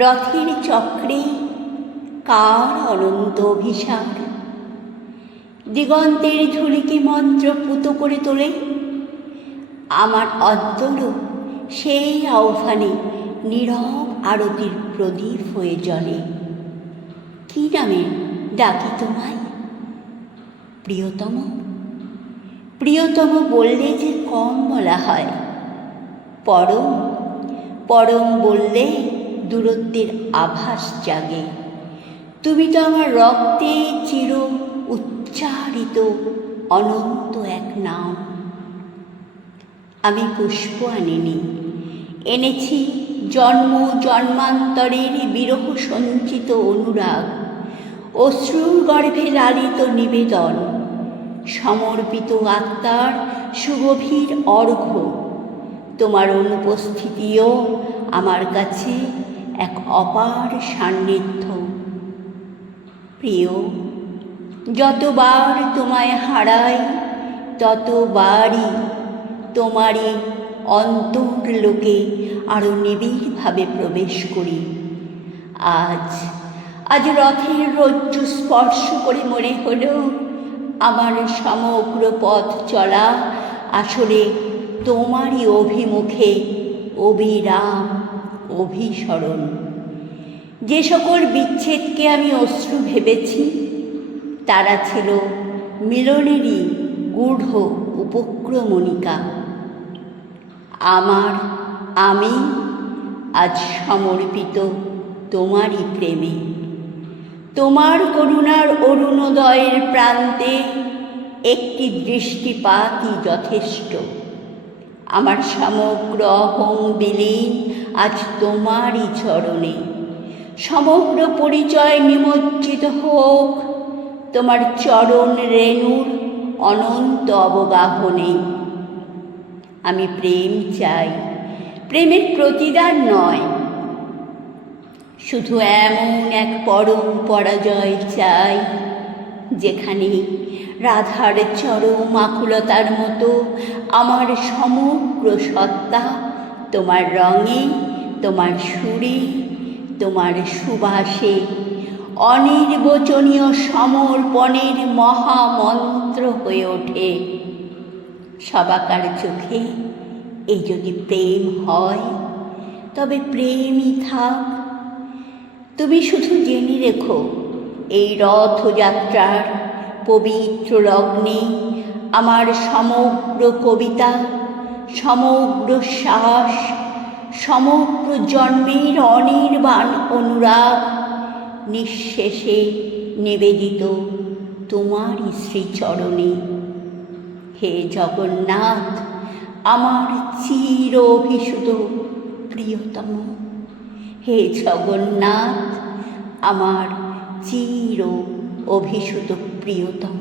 রথের চক্রে কার অনন্ত অভিসার, দিগন্তের ঝুলিকে মন্ত্র পুত করে তোলে আমার অন্তর সেই আহ্বানে নীরব আরতির প্রদীপ হয়ে জ্বলে। কি নামে ডাকি তোমায়? প্রিয়তম। প্রিয়তম বললে যে কম বলা হয়, পরম পরম বললে দূরত্বের আভাস জাগে। তুমি তো আমার রক্তে চির উচ্চারিত অনন্ত এক নাম। আমি পুষ্প আনিনি, এনেছি জন্ম জন্মান্তরের বিরহ সঞ্চিত অনুরাগ, অশ্রুর গর্ভে লালিত নিবেদন, সমর্পিত আত্মার সুগভীর অর্ঘ্য। তোমার অনুপস্থিতিও আমার কাছে এক অপার সান্নিধ্য। প্রিয়, যতবার তোমায় হারাই ততবারই তোমারই অন্তর্লোকে আরও নিবিড়ভাবে প্রবেশ করি। আজ রথের রজ্জু স্পর্শ করে মনে হলো আমার সমগ্র পথ চলা আসলে তোমারই অভিমুখে অবিরাম অভিসরণ। যে সকল বিচ্ছেদকে আমি অশ্রু ভেবেছি তারা ছিল মিলনেরই গূঢ় উপক্রমণিকা। আমি আজ সমর্পিত তোমারই প্রেমে। তোমার করুণার অরুণোদয়ের প্রান্তে একটি দৃষ্টিপাতই যথেষ্ট। আমার সমগ্র অহং বিলীন আজ তোমারই চরণে। সমগ্র পরিচয় নিমজ্জিত হোক তোমার চরণ রেণুর অনন্ত অবগাহনে। আমি প্রেম চাই, প্রেমের প্রতিদান নয়, শুধু এমন এক পরম পরাজয় চাই যেখানে রাধার চরম আকুলতার মতো আমার সমগ্র সত্তা তোমার রঙে, তোমার সুরে, তোমার সুবাসে অনির্বচনীয় সমর্পণের মহামন্ত্র হয়ে ওঠে। সবাকার চোখে এই যদি প্রেম হয় তবে প্রেমই থাক। তুমি শুধু জেনে রেখো, এই রথযাত্রার পবিত্র লগ্নে আমার সমগ্র কবিতা, সমগ্র শ্বাস, সমগ্র জন্মের অনির্বাণ অনুরাগ নিঃশেষে নিবেদিত তোমারই শ্রীচরণে। হে জগন্নাথ, আমার চির অভিসুত প্রিয়তম। হে জগন্নাথ, আমার চির অভিসুত প্রিয়তম।